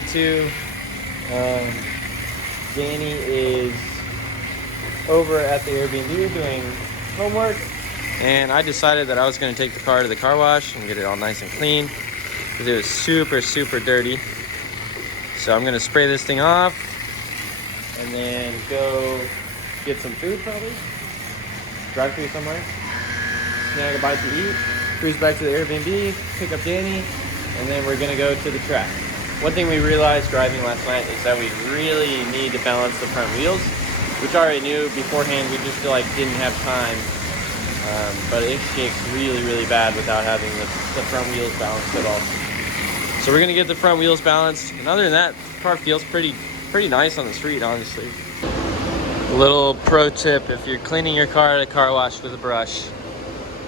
day 2. Danny is over at the Airbnb doing homework, and I decided that I was going to take the car to the car wash and get it all nice and clean because it was super dirty. So I'm going to spray this thing off and then go get some food, probably drive through somewhere, snag a bite to eat, cruise back to the Airbnb, pick up Danny, and then we're going to go to the track. One thing we realized driving last night is that we really need to balance the front wheels, which I already knew beforehand. We just feel like didn't have time, but it shakes really bad without having the front wheels balanced at all. So we're gonna get the front wheels balanced, and other than that, the car feels pretty nice on the street, honestly. A little pro tip: if you're cleaning your car at a car wash with a brush,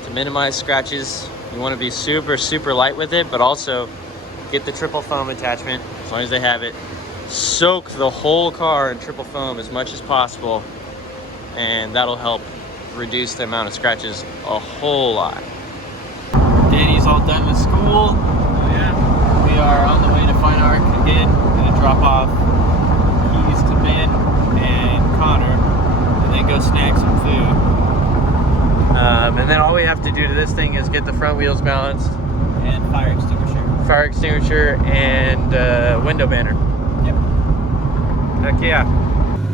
to minimize scratches, you want to be super light with it, but also get the triple foam attachment as long as they have it. Soak the whole car in triple foam as much as possible, and that'll help reduce the amount of scratches a whole lot. Danny's all done with school. Oh yeah. We are on the way to Fine Art again. Gonna drop off keys to Ben and Connor, and then go snag some food. And then all we have to do to this thing is get the front wheels balanced and fire extinguisher and window banner. Yep. Heck yeah.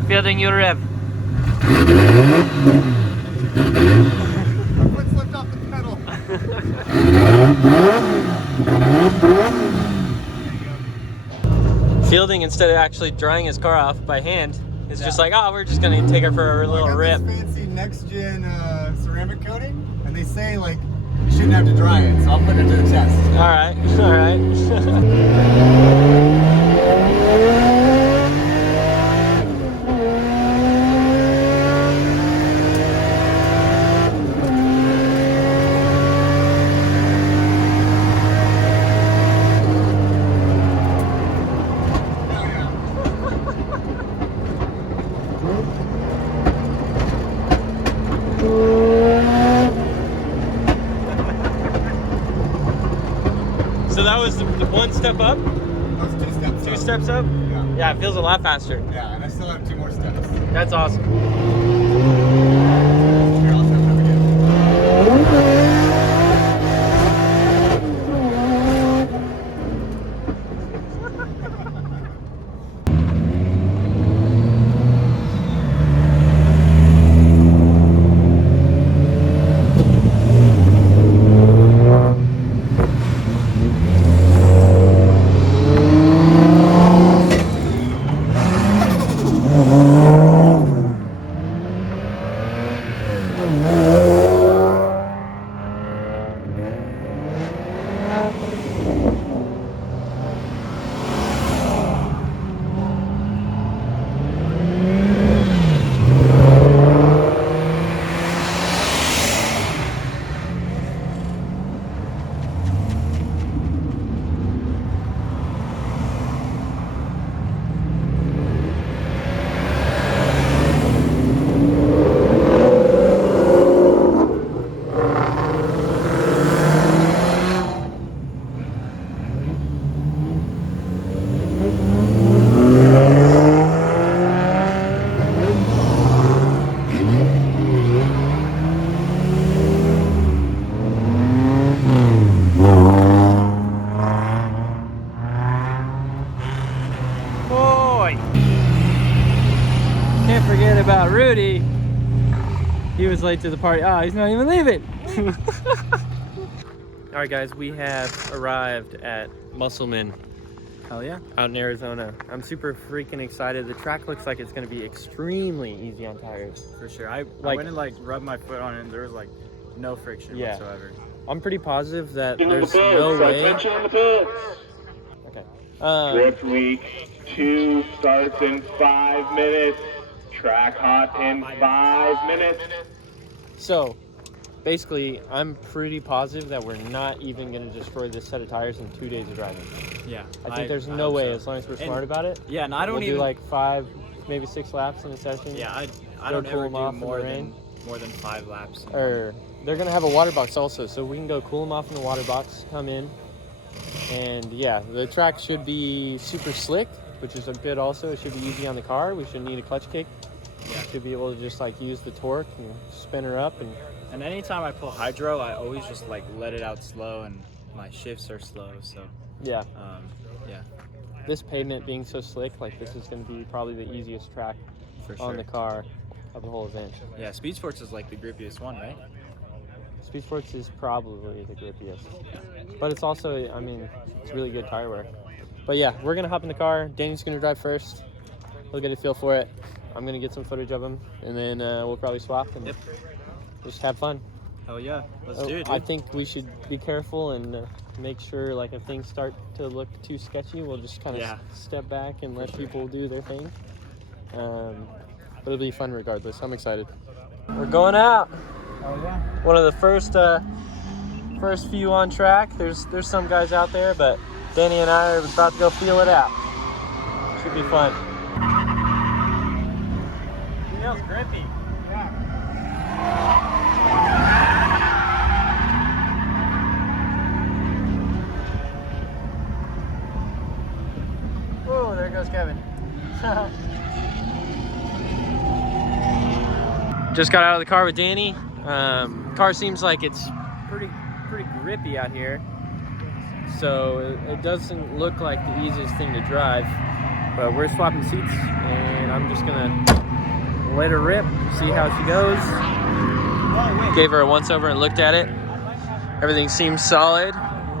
Fielding your rev. My foot slipped off the pedal. Fielding, instead of actually drying his car off by hand, is just like, oh, we're just gonna take her for a little rip. This fancy next gen ceramic coating, and they say like you shouldn't have to dry it, so I'll put it to the test. All right. So that was the one step up? That was 2 steps up. 2 steps up? Yeah. Yeah, it feels a lot faster. Yeah, and I still have 2 more steps. That's awesome. Here, I'll step up again. Can't forget about Rudy. He was late to the party. Oh, he's not even leaving. All right, guys, we have arrived at Musselman. Hell yeah. Out in Arizona. I'm super freaking excited. The track looks like it's going to be extremely easy on tires. For sure. I went and like rubbed my foot on it, and there was like no friction whatsoever. I'm pretty positive that there's no way. Okay. Drift week 2 starts in 5 minutes. Track hot in 5 minutes. So, basically, I'm pretty positive that we're not even going to destroy this set of tires in 2 days of driving. Yeah. I think there's no way, as long as we're smart about it. Yeah, and I don't we'll even do like 5, maybe 6 laps in a session. Yeah, I don't ever do more than 5 laps. Or they're going to have a water box also, so we can go cool them off in the water box, come in, And yeah, the track should be super slick, which is good also. It should be easy on the car. We shouldn't need a clutch kick. Yeah. Should be able to just like use the torque and spin her up. And anytime I pull hydro, I always just like let it out slow, and my shifts are slow. So yeah. Yeah. This pavement being so slick, like this is going to be probably the easiest track For sure. on the car of the whole event. Yeah, Speed Sports is like the grippiest one, right? Speed Sports is probably the grippiest. But it's also, I mean, it's really good tire wear. But yeah, we're going to hop in the car. Danny's going to drive first. He'll get a feel for it. I'm going to get some footage of him. And then we'll probably swap and just have fun. Hell yeah. Let's do it, dude. I think we should be careful and make sure, like, if things start to look too sketchy, we'll just kind of step back and let people do their thing. But it'll be fun regardless. I'm excited. We're going out. Oh yeah. One of the first few on track. There's some guys out there, but Danny and I are about to go feel it out. Should be fun. Feels grippy. Whoa, there goes Kevin. Just got out of the car with Danny. Car seems like it's pretty grippy out here. So it doesn't look like the easiest thing to drive. But we're swapping seats and I'm just gonna let her rip, see how she goes. Gave her a once over and looked at it. Everything seems solid.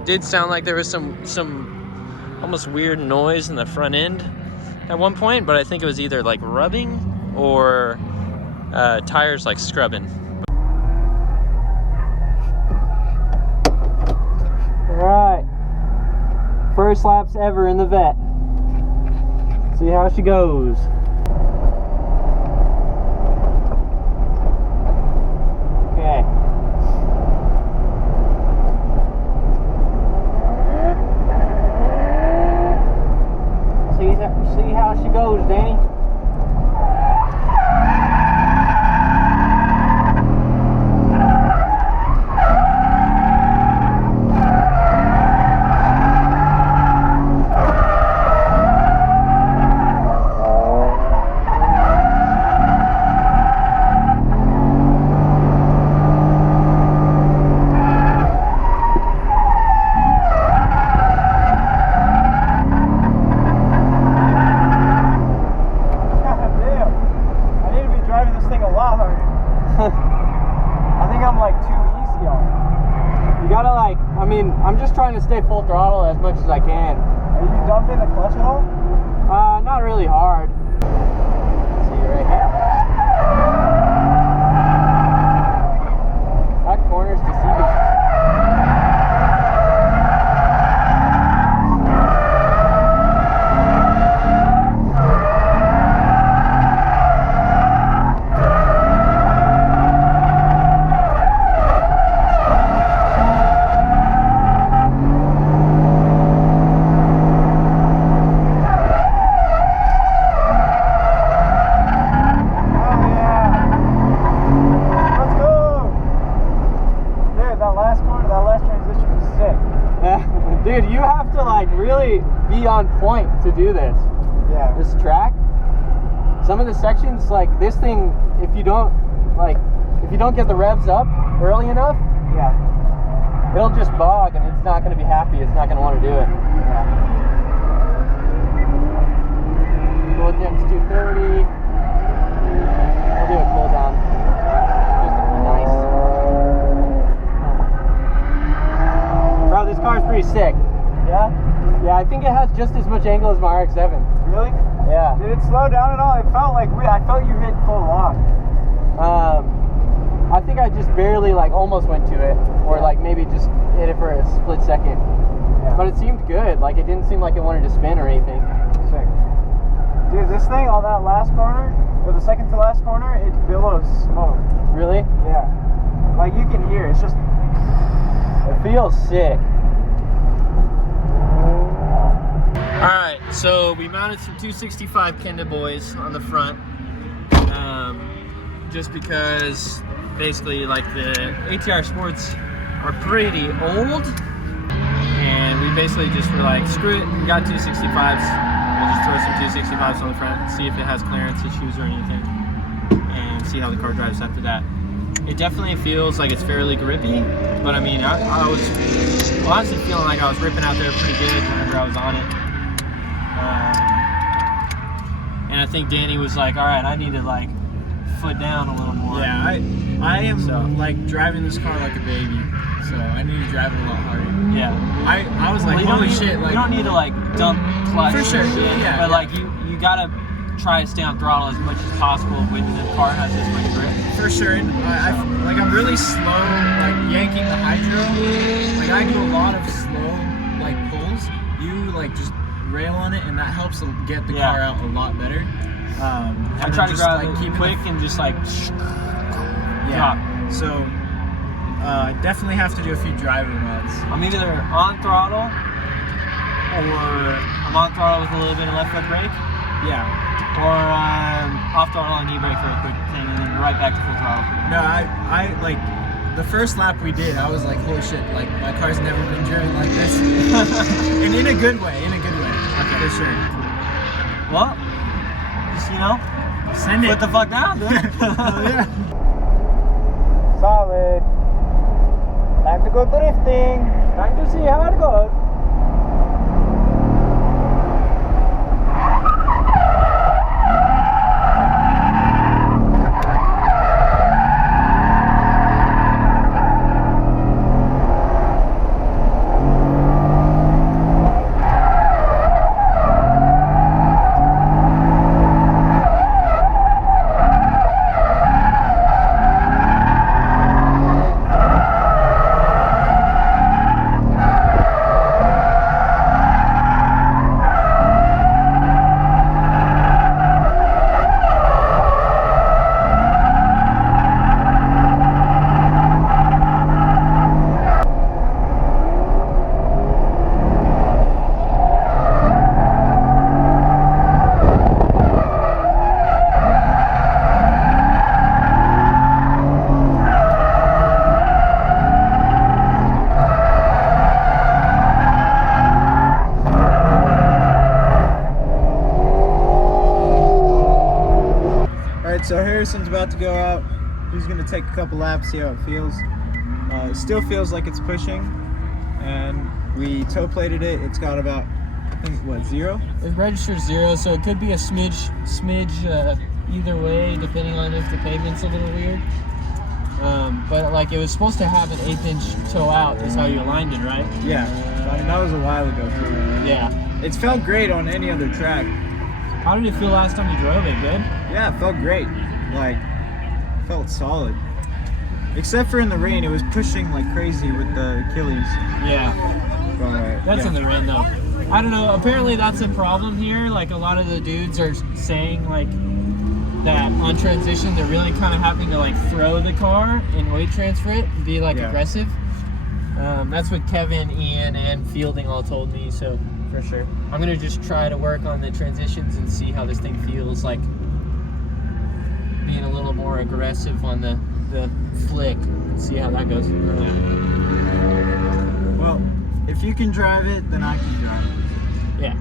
Did sound like there was some almost weird noise in the front end at one point, but I think it was either like rubbing or tires like scrubbing. Alright, first laps ever in the vet. See how she goes. Okay. See how she goes, Danny. I'm just trying to stay full throttle as much as I can. Are you dumping the clutch at all? Not really hard. See right here. That corner's deceiving. Dude, you have to like really be on point to do this. Yeah. This track. Some of the sections, like this thing, if you don't get the revs up early enough, it'll just bog and it's not going to be happy. It's not going to want to do it. Go with them to 230. We'll do a cool down. Just to be nice. Bro, this car's pretty sick. Yeah? Yeah, I think it has just as much angle as my RX-7. Really? Yeah. Did it slow down at all? It felt like I felt you hit full lock. I think I just barely like almost went to it, or like maybe just hit it for a split second. Yeah. But it seemed good. Like it didn't seem like it wanted to spin or anything. Sick. Dude, this thing on that last corner, or the second to last corner, it billows smoke. Really? Yeah. Like you can hear it. It's just. It feels sick. Alright, so we mounted some 265 Kenda boys on the front. Just because basically like the ATR Sports are pretty old and we basically just were like, screw it, we got 265s. We'll just throw some 265s on the front and see if it has clearance issues or anything, and see how the car drives after that. It definitely feels like it's fairly grippy, but I mean, I was honestly feeling like I was ripping out there pretty good whenever I was on it. And I think Danny was like, all right, I need to like foot down a little more. Yeah, I am like driving this car like a baby, so I need to drive it a lot harder. Yeah. I was like, holy shit! Like, you don't need to like dump clutch. For sure. Yeah. But like you gotta try to stay on throttle as much as possible when the car has this much grip. For sure. And I'm really slow, like yanking the hydro. Like I do a lot of slow like pulls. You like just rail on it, and that helps to get the car out a lot better. I try to drive like, quick and just like drop. So I definitely have to do a few driving mods. I'm either on throttle or I'm on throttle with a little bit of left foot brake. Yeah. Or off throttle and e-brake for a quick thing, and then right back to full throttle. No, I like the first lap we did. I was like, holy shit! Like my car's never been driven like this, and in a good way. Okay, for sure. Well, just send it. put the fuck down, dude. Yeah. Solid. Time to go drifting. Time to see how it goes. So Harrison's about to go out. He's gonna take a couple laps, see how it feels. It still feels like it's pushing, and we toe plated it. It's got about, I think, what, 0? It registers 0, so it could be a smidge either way, depending on if the pavement's a little weird. But like it was supposed to have an 1/8 inch toe out, is how you aligned it, right? Yeah. I mean that was a while ago too. Yeah. It's felt great on any other track. How did it feel last time you drove it? Good? Yeah, it felt great. Like, felt solid. Except for in the rain, it was pushing like crazy with the Achilles. Yeah. But, that's in the rain though. I don't know, apparently that's a problem here. Like a lot of the dudes are saying like that on transition they're really kind of having to like throw the car and weight transfer it and be like aggressive. That's what Kevin, Ian, and Fielding all told me, so for sure. I'm gonna just try to work on the transitions and see how this thing feels, like being a little more aggressive on the flick and see how that goes. Well, if you can drive it, then I can drive it. Yeah.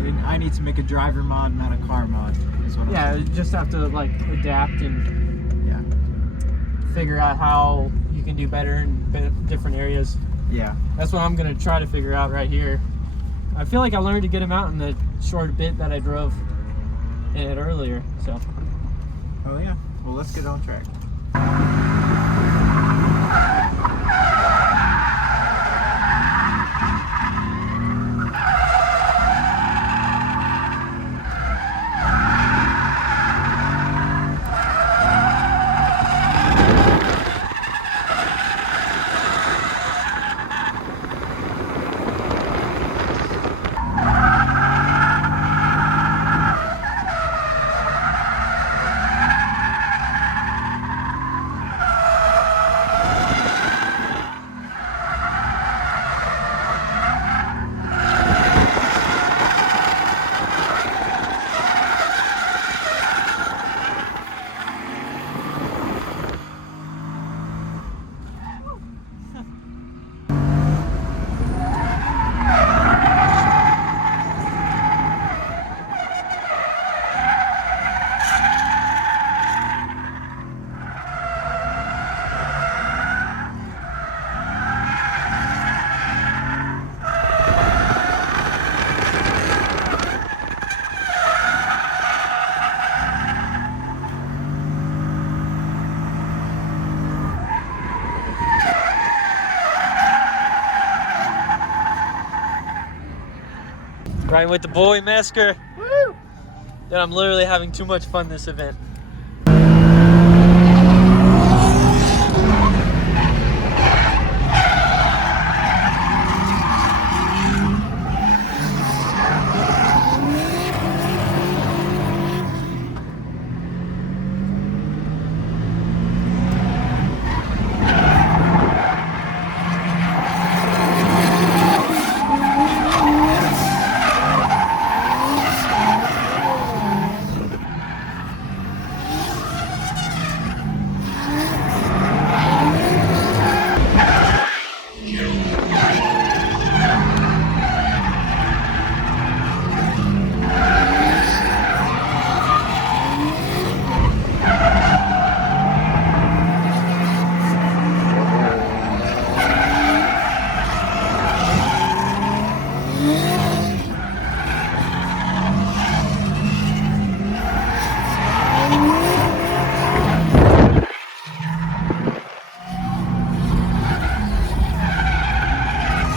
And I need to make a driver mod, not a car mod. Is what You just have to like adapt and figure out how you can do better in different areas. Yeah. That's what I'm gonna try to figure out right here. I feel like I learned to get him out in the short bit that I drove in it earlier, so. Oh yeah. Well, let's get on track. Riding with the boy Mesker. Woo! Dude, I'm literally having too much fun this event.